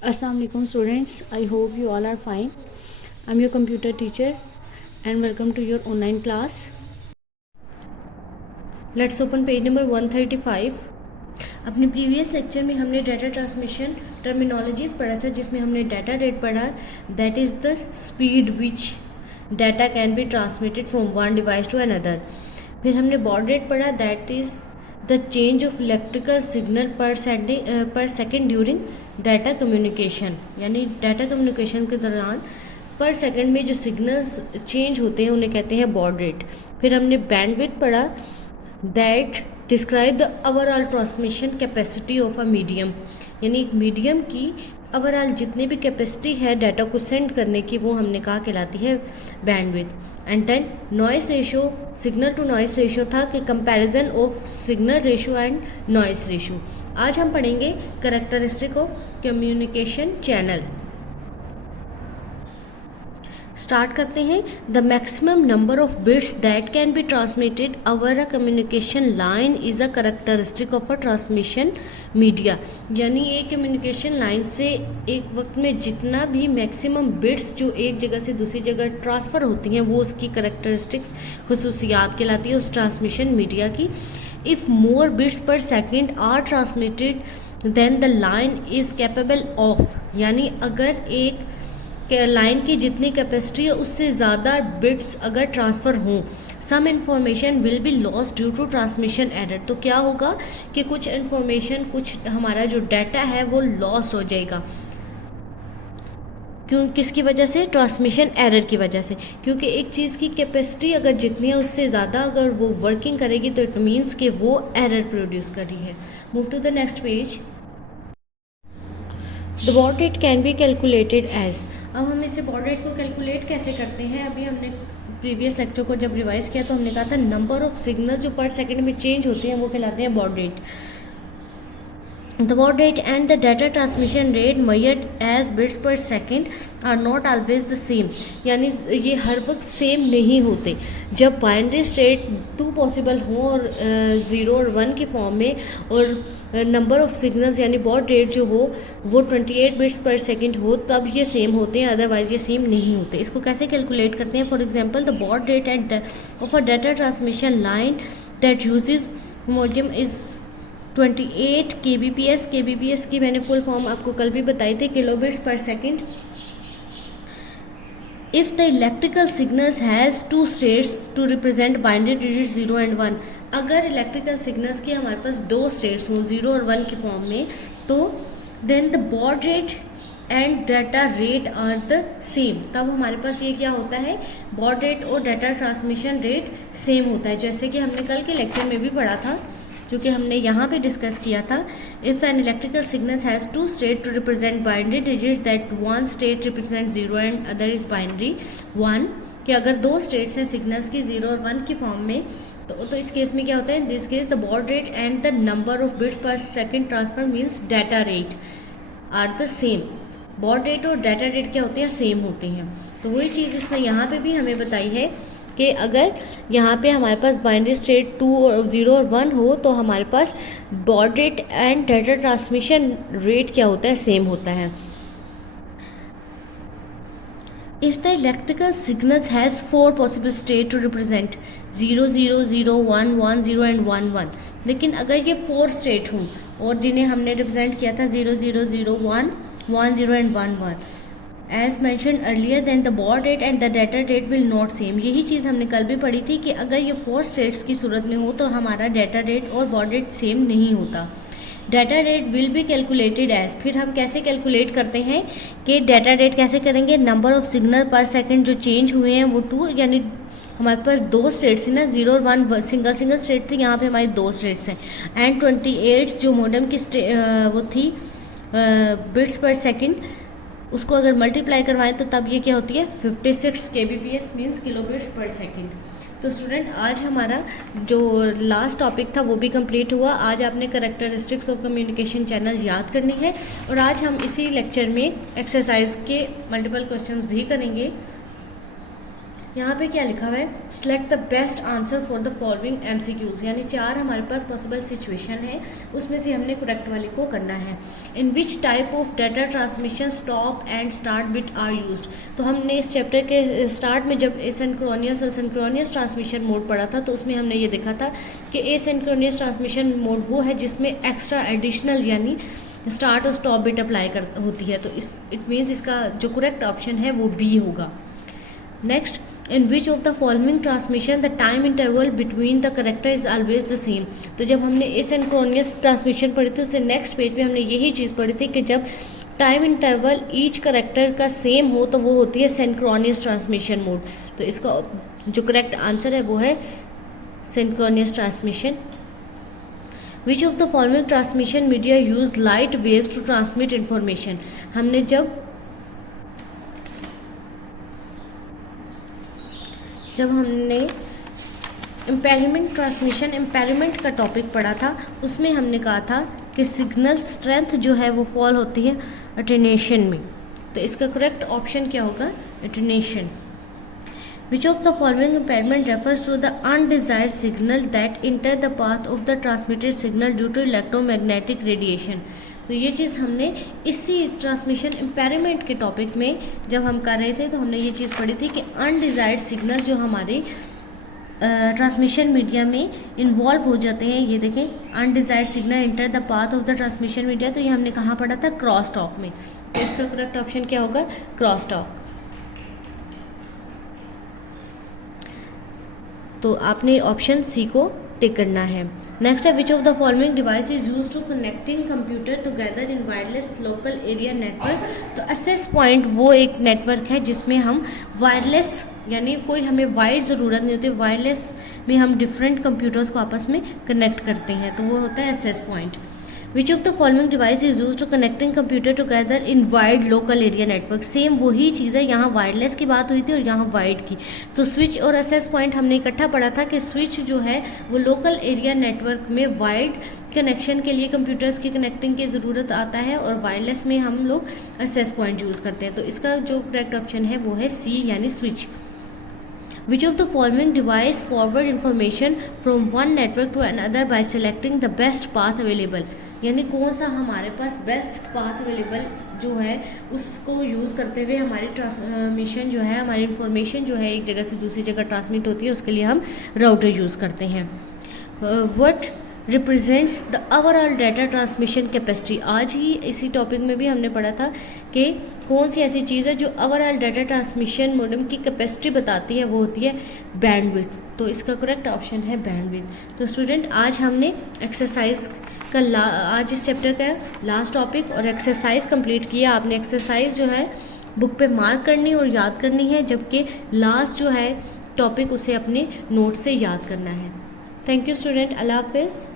Assalamu alaikum students. I hope you all are fine. I'm your computer teacher and welcome to your online class. Let's open page number 135. अपने previous lecture में हमने data transmission terminologies पढ़ा था, जिसमें हमने data rate पढ़ा, that is the speed which data can be transmitted from one device to another. फिर हमने बॉड रेट पढ़ा, that is the change of electrical signal per second during data communication, यानी data communication के दौरान पर second में जो signals change होते हैं उन्हें कहते हैं बॉड रेट। फिर हमने बैंडविड्थ पढ़ा, that describe the overall transmission capacity of a medium, यानी एक मीडियम की ओवरऑल जितनी भी कैपेसिटी है डाटा को सेंड करने की, वो हमने कहा कहलाती है bandwidth. And then noise ratio, signal to noise ratio था कि comparison of signal ratio and noise ratio. आज हम पढ़ेंगे characteristic of communication channel. Start करते हैं। The maximum number of bits that can be transmitted over a communication line is a characteristic of a transmission media, यानी एक communication line से एक वक्त में जितना भी मैक्सिमम बिट्स जो एक जगह से दूसरी जगह ट्रांसफ़र होती हैं वो उसकी कैरेक्टरिस्टिक्स खसूसियात कहलाती है उस ट्रांसमिशन मीडिया की। If more bits per second are transmitted then the line is capable of, यानी अगर एक लाइन की जितनी कैपेसिटी है उससे ज़्यादा बिट्स अगर ट्रांसफ़र हों, some information will be lost due to transmission error. तो क्या होगा कि कुछ इन्फॉर्मेशन, कुछ हमारा जो डाटा है वो लॉस्ट हो जाएगा। क्यों, किसकी वजह से? ट्रांसमिशन एरर की वजह से। क्योंकि एक चीज़ की कैपेसिटी अगर जितनी है उससे ज़्यादा अगर वो वर्किंग करेगी तो इट मीन्स कि वो एरर प्रोड्यूस कर रही है। Move to the next page. The baud rate can be calculated as, अब हम इसे बॉड रेट को कैलकुलेट कैसे करते हैं? अभी हमने प्रीवियस लेक्चर को जब रिवाइज किया तो हमने कहा था नंबर ऑफ सिग्नल जो पर सेकंड में चेंज होते हैं वो कहलाते हैं baud rate. The baud rate and the data transmission rate measured as bits per second are not always the same, यानी ये हर वक्त सेम नहीं होते। जब बाइनरी स्टेट टू पॉसिबल हो और 0 और 1 की फॉर्म में, और नंबर ऑफ सिग्नल्स यानी बॉड रेट जो हो वो 28 बिट्स पर सेकंड हो, तब ये सेम होते हैं, अदरवाइज ये सेम नहीं होते। इसको कैसे कैलकुलेट करते हैं? For example the baud rate and of a data transmission line that uses modem is 28 kbps। kbps की मैंने फुल फॉर्म आपको कल भी बताई थी, kilobits per second. If the electrical signals has two states to represent binary digits 0 and 1, अगर electrical signals के हमारे पास दो स्टेट्स हों 0 और 1 की फॉर्म में, तो then the baud rate and data rate are the same. तब हमारे पास ये क्या होता है? बॉड रेट और डाटा ट्रांसमिशन रेट सेम होता है, जैसे कि हमने कल के लेक्चर में भी पढ़ा था, जो कि हमने यहाँ पे डिस्कस किया था। If an electrical signal has two state to represent binary digit that one state represent 0 and other is binary 1, कि अगर दो स्टेट्स हैं सिग्नल्स की 0 और 1 की फॉर्म में, तो इस केस में क्या होता है? In this case the baud rate and the number of bits per second transfer means data rate are the same. Baud rate और डाटा रेट क्या होते हैं? सेम होते हैं। तो वही चीज़ इसने यहाँ पे भी हमें बताई है कि अगर यहाँ पे हमारे पास बाइनरी स्टेट 2 और 0 और 1 हो तो हमारे पास baud rate and data transmission rate क्या होता है? सेम होता है। If the electrical signal has 4 possible state to represent 0 0 0 1 1 0 and 1 1, लेकिन अगर ये 4 स्टेट हों और जिन्हें हमने रिप्रेजेंट किया था 0 0 0 1 1 0 and 1 1, as mention earlier than the baud rate and the data rate will not same. यही चीज़ हमने कल भी पढ़ी थी कि अगर ये 4 स्टेट्स की सूरत में हो तो हमारा डाटा रेट और बॉड रेट सेम नहीं होता। Data rate will be calculated as, फिर हम कैसे कैलकुलेट करते हैं कि डाटा रेट कैसे करेंगे? Number of signal per second जो चेंज हुए हैं वो 2, यानी हमारे पास दो स्टेट्स थी ना, 0 और 1 सिंगल स्टेट थी, यहाँ पे हमारी 2 स्टेट्स हैं, एंड 28 जो मॉडेम की वो थी बिट्स पर सेकेंड, उसको अगर मल्टीप्लाई करवाएं तो तब ये क्या होती है? 56 kbps means kilobits per second. तो स्टूडेंट आज हमारा जो लास्ट टॉपिक था वो भी कंप्लीट हुआ। आज आपने कैरेक्टरिस्टिक्स ऑफ कम्युनिकेशन चैनल याद करनी है, और आज हम इसी लेक्चर में एक्सरसाइज के मल्टीपल क्वेश्चंस भी करेंगे। यहाँ पे क्या लिखा हुआ है, select the best answer for the following MCQs, यानी 4 हमारे पास पॉसिबल सिचुएशन है, उसमें से हमने करेक्ट वाले को करना है। In which type of data transmission stop and start bit are used, तो हमने इस चैप्टर के स्टार्ट में जब एसिंक्रोनियस और सिंक्रोनियस ट्रांसमिशन मोड पढ़ा था तो उसमें हमने ये देखा था कि एसिंक्रोनियस ट्रांसमिशन मोड वो है जिसमें एक्स्ट्रा एडिशनल यानी स्टार्ट और स्टॉप बिट अप्लाई होती है, तो इट मीन्स इसका जो करेक्ट ऑप्शन है वो बी होगा। Next, in which of the following transmission the time interval between the character is always the same, तो जब हमने एसिंक्रोनियस ट्रांसमिशन पढ़ी थी उससे नेक्स्ट पेज पे हमने यही चीज़ पढ़ी थी कि जब टाइम इंटरवल ईच करेक्टर का सेम हो तो वो होती है सिंक्रोनियस ट्रांसमिशन मोड, तो इसका जो करेक्ट आंसर है वो है synchronous transmission. Which of the following transmission media use light waves to transmit information, हमने जब हमने इम्पेलिमेंट का टॉपिक पढ़ा था उसमें हमने कहा था कि सिग्नल स्ट्रेंथ जो है वो फॉल होती है अटेन्यूएशन में, तो इसका करेक्ट ऑप्शन क्या होगा, attenuation. Which of the following impairment refers to the undesired signal that enter the path of the transmitted signal due to electromagnetic radiation, तो ये चीज़ हमने इसी ट्रांसमिशन इम्पेयरमेंट के टॉपिक में जब हम कर रहे थे तो हमने ये चीज़ पढ़ी थी कि अनडिजायर्ड सिग्नल जो हमारे ट्रांसमिशन मीडिया में इन्वॉल्व हो जाते हैं, ये देखें undesired signal inter the path of the transmission media, तो ये हमने कहाँ पढ़ा था, क्रॉस टॉक में, तो इसका करेक्ट ऑप्शन क्या होगा, क्रॉस टॉक। तो आपने ऑप्शन सी को टिक करना है। नेक्स्ट है, which of the following device is use to connecting computer together in wireless local area network, तो एक्सेस पॉइंट वो एक नेटवर्क है जिसमें हम वायरलेस यानी कोई हमें वायर ज़रूरत नहीं होती, वायरलेस में हम डिफरेंट कंप्यूटर्स को आपस में कनेक्ट करते हैं, तो वो होता है access point. Which of the following device is use to connecting computer together in wide local area network, same वही चीज़ है, यहाँ वायरलेस की बात हुई थी और यहाँ वाइड की, तो स्विच और एक्सेस पॉइंट हमने इकट्ठा पढ़ा था कि स्विच जो है वो लोकल एरिया नेटवर्क में वाइड कनेक्शन के लिए कंप्यूटर्स की कनेक्टिंग की ज़रूरत आता है और वायरलेस में हम लोग एक्सेस पॉइंट यूज़ करते हैं, तो इसका जो करेक्ट ऑप्शन है वो है सी यानी switch. Which of the following device forward information from one network to another by selecting the best path available, यानी कौन सा हमारे पास बेस्ट पाथ अवेलेबल जो है उसको यूज़ करते हुए हमारी ट्रांसमिशन जो है, हमारी इंफॉर्मेशन जो है एक जगह से दूसरी जगह ट्रांसमिट होती है, उसके लिए हम राउटर यूज़ करते हैं। What represents the overall data transmission capacity, आज ही इसी टॉपिक में भी हमने पढ़ा था कि कौन सी ऐसी चीज़ है जो ओवरऑल डाटा ट्रांसमिशन मॉडेम की कैपेसिटी बताती है, वो होती है बैंडविड्थ, तो इसका करेक्ट ऑप्शन है बैंडविड्थ। तो स्टूडेंट आज हमने एक्सरसाइज का आज इस चैप्टर का लास्ट टॉपिक और एक्सरसाइज कंप्लीट किया। आपने एक्सरसाइज जो है बुक पे मार्क करनी और याद करनी है, जबकि लास्ट जो है टॉपिक उसे अपने नोट से याद करना है। थैंक यू स्टूडेंट, अल्लाह हाफिज़।